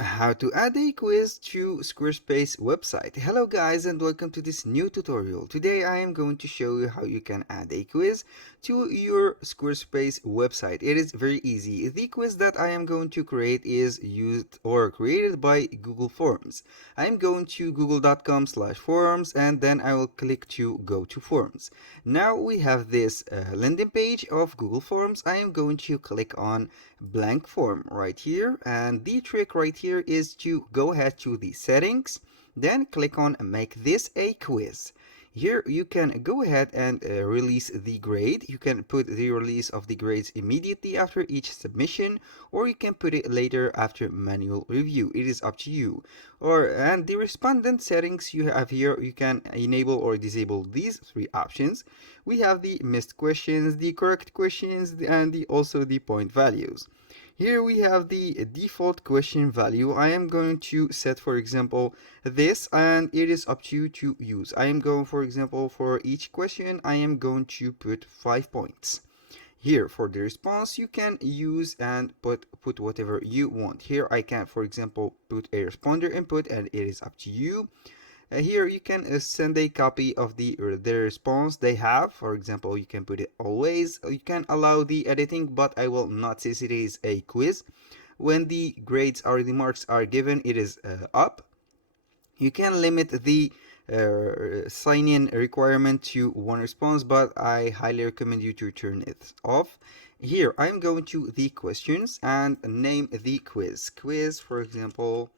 How to add a quiz to Squarespace website. Hello guys and welcome to this new tutorial. Today I am going to show you how you can add a quiz to your Squarespace website. It is very easy. The quiz that I am going to create is used or created by Google Forms. I am going to google.com/forms and then I will click to go to Forms. Now we have this landing page of Google Forms. I am going to click on blank form right here, and the trick right here is to go ahead to the settings, then click on make this a quiz. Here you can go ahead and release the grade. You can put the release of the grades immediately after each submission, or you can put it later after manual review. It is up to you. And the respondent settings you have here, you can enable or disable these three options. We have the missed questions, the correct questions, and also the point values. Here we have the default question value. I am going to set, for example, this, and it is up to you to use. I am going, for example, for each question, I am going to put 5 points. Here for the response, you can use and put whatever you want. Here I can, for example, put a responder input, and it is up to you. Here you can send a copy of the response they have. For example, you can put it always. You can allow the editing, but I will not, since it is a quiz. When the grades or the marks are given, it is up. You can limit the sign-in requirement to one response, but I highly recommend you to turn it off. Here I'm going to the questions and name the quiz, for example,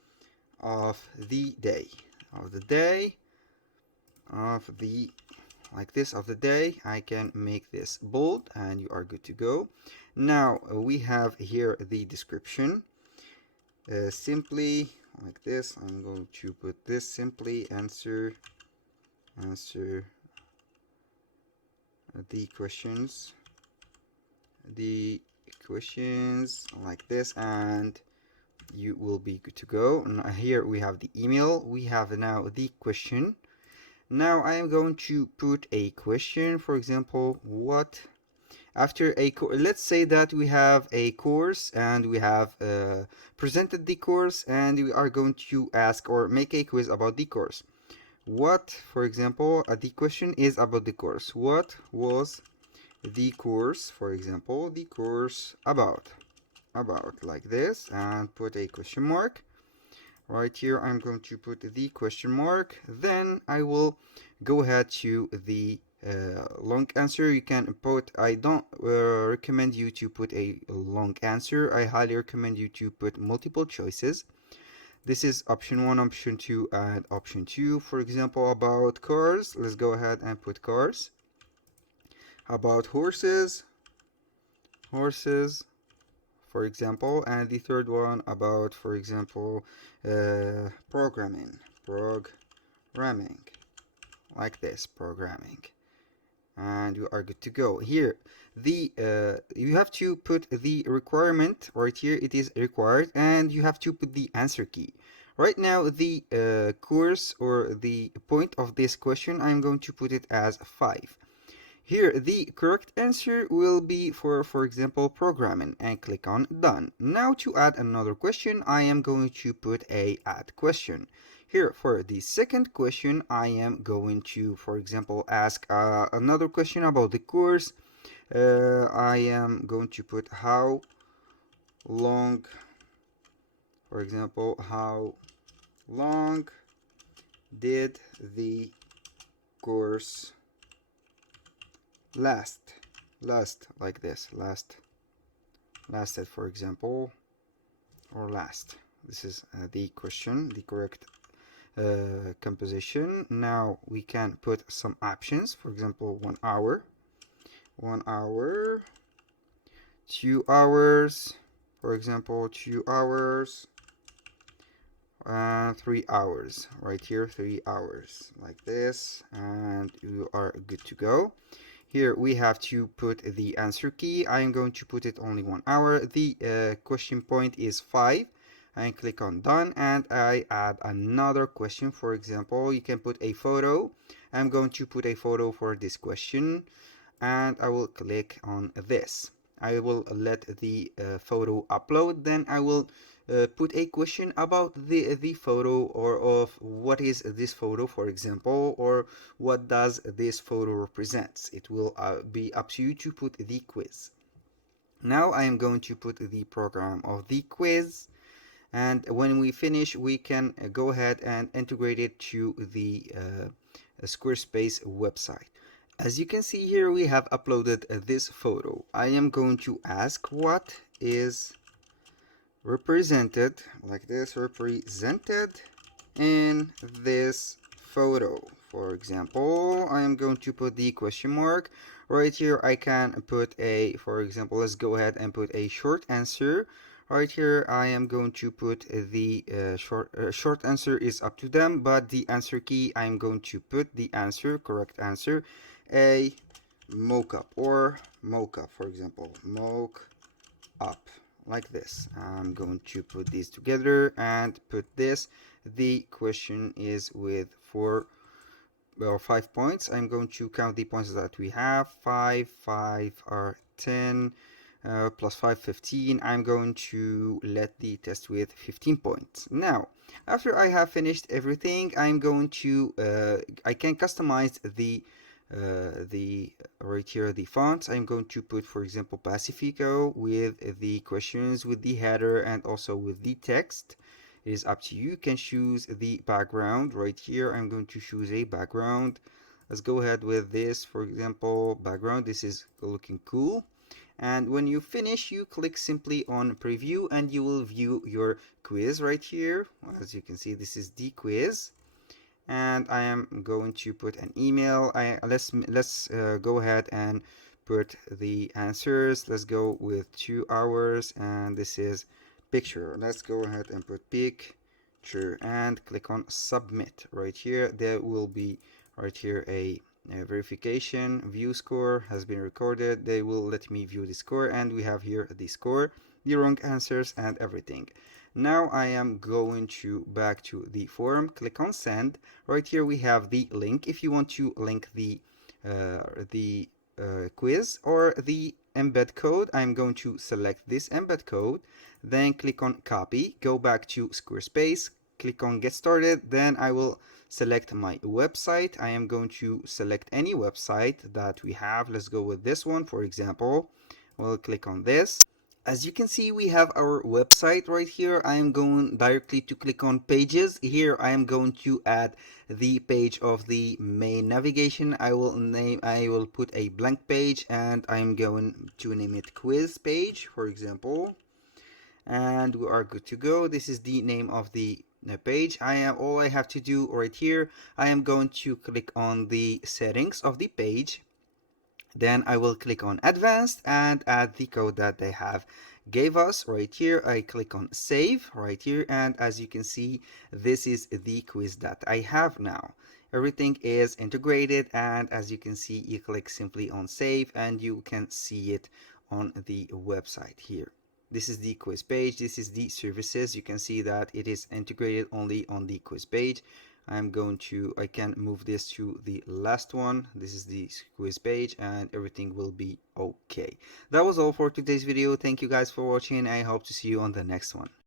of the day of the day of the like this of the day. I can make this bold and you are good to go. Now we have here the description. Simply like this, I'm going to put this: simply answer the questions like this, and you will be good to go. Now here we have the email. We have now the question. Now I am going to put a question, for example, what after a let's say that we have a course and we have presented the course, and we are going to ask or make a quiz about the course. What, for example, the question is about the course. What was the course, for example, the course about like this, and put a question mark. Right here I'm going to put the question mark. Then I will go ahead to the long answer. You can put, I don't recommend you to put a long answer. I highly recommend you to put multiple choices. This is option 1, option 2, and option 2. For example, about cars, let's go ahead and put cars. About horses, for example. And the third one about, for example, programming, like this, programming. And you are good to go. Here the you have to put the requirement right here. It is required, and you have to put the answer key. Right now the course or the point of this question, I'm going to put it as 5. Here the correct answer will be for example, programming, and click on done. Now to add another question, I am going to put a add question. Here for the second question, I am going to, for example, ask another question about the course. I am going to put how long, for example, how long did the course lasted, like this, lasted, for example, or last. This is the question, the correct composition. Now we can put some options, for example, 1 hour, 2 hours, for example, 2 hours, and 3 hours. Right here, 3 hours, like this, and you are good to go. Here we have to put the answer key. I am going to put it only 1 hour. The question point is 5. I click on done, and I add another question. For example, you can put a photo. I'm going to put a photo for this question, and I will click on this. I will let the photo upload. Then I will put a question about the photo, or of what is this photo, for example, or what does this photo represents. It will be up to you to put the quiz. Now I am going to put the program of the quiz, and when we finish we can go ahead and integrate it to the Squarespace website. As you can see here, we have uploaded this photo. I am going to ask what is represented, like this, represented in this photo. For example, I am going to put the question mark right here. I can put a, for example, let's go ahead and put a short answer right here. I am going to put the short answer is up to them, but the answer key, I'm going to put the answer, correct answer, a mockup, or mockup, for example, mock up, like this. I'm going to put these together and put this. The question is with 5 points. I'm going to count the points that we have. 5 are 10, plus 5, 15. I'm going to let the test with 15 points. Now, after I have finished everything, I'm going to I can customize the right here the fonts. I'm going to put, for example, Pacifico with the questions, with the header, and also with the text. It is up to you. You can choose the background right here. I'm going to choose a background. Let's go ahead with this, for example, background. This is looking cool. And when you finish, you click simply on preview and you will view your quiz right here. As you can see, this is the quiz, and I am going to put an email. Let's go ahead and put the answers. Let's go with 2 hours, and this is picture. Let's go ahead and put picture and click on submit right here. There will be right here a verification. View score has been recorded. They will let me view the score, and we have here the score, the wrong answers, and everything. Now I am going to back to the forum, click on send. Right here we have the link. If you want to link the quiz or the embed code, I'm going to select this embed code, then click on copy, go back to Squarespace, click on get started, then I will select my website. I am going to select any website that we have. Let's go with this one, for example. We'll click on this. As you can see, we have our website right here. I am going directly to click on pages. Here I am going to add the page of the main navigation. I will put a blank page, and I'm going to name it quiz page, for example. And we are good to go. This is the name of the page. All I have to do right here, I am going to click on the settings of the page. Then I will click on advanced and add the code that they have gave us right here. I click on save right here, and as you can see, this is the quiz that I have now. Everything is integrated, and as you can see, you click simply on save and you can see it on the website here. This is the quiz page. This is the services. You can see that it is integrated only on the quiz page. I can move this to the last one. This is the quiz page, and everything will be okay. That was all for today's video. Thank you guys for watching. I hope to see you on the next one.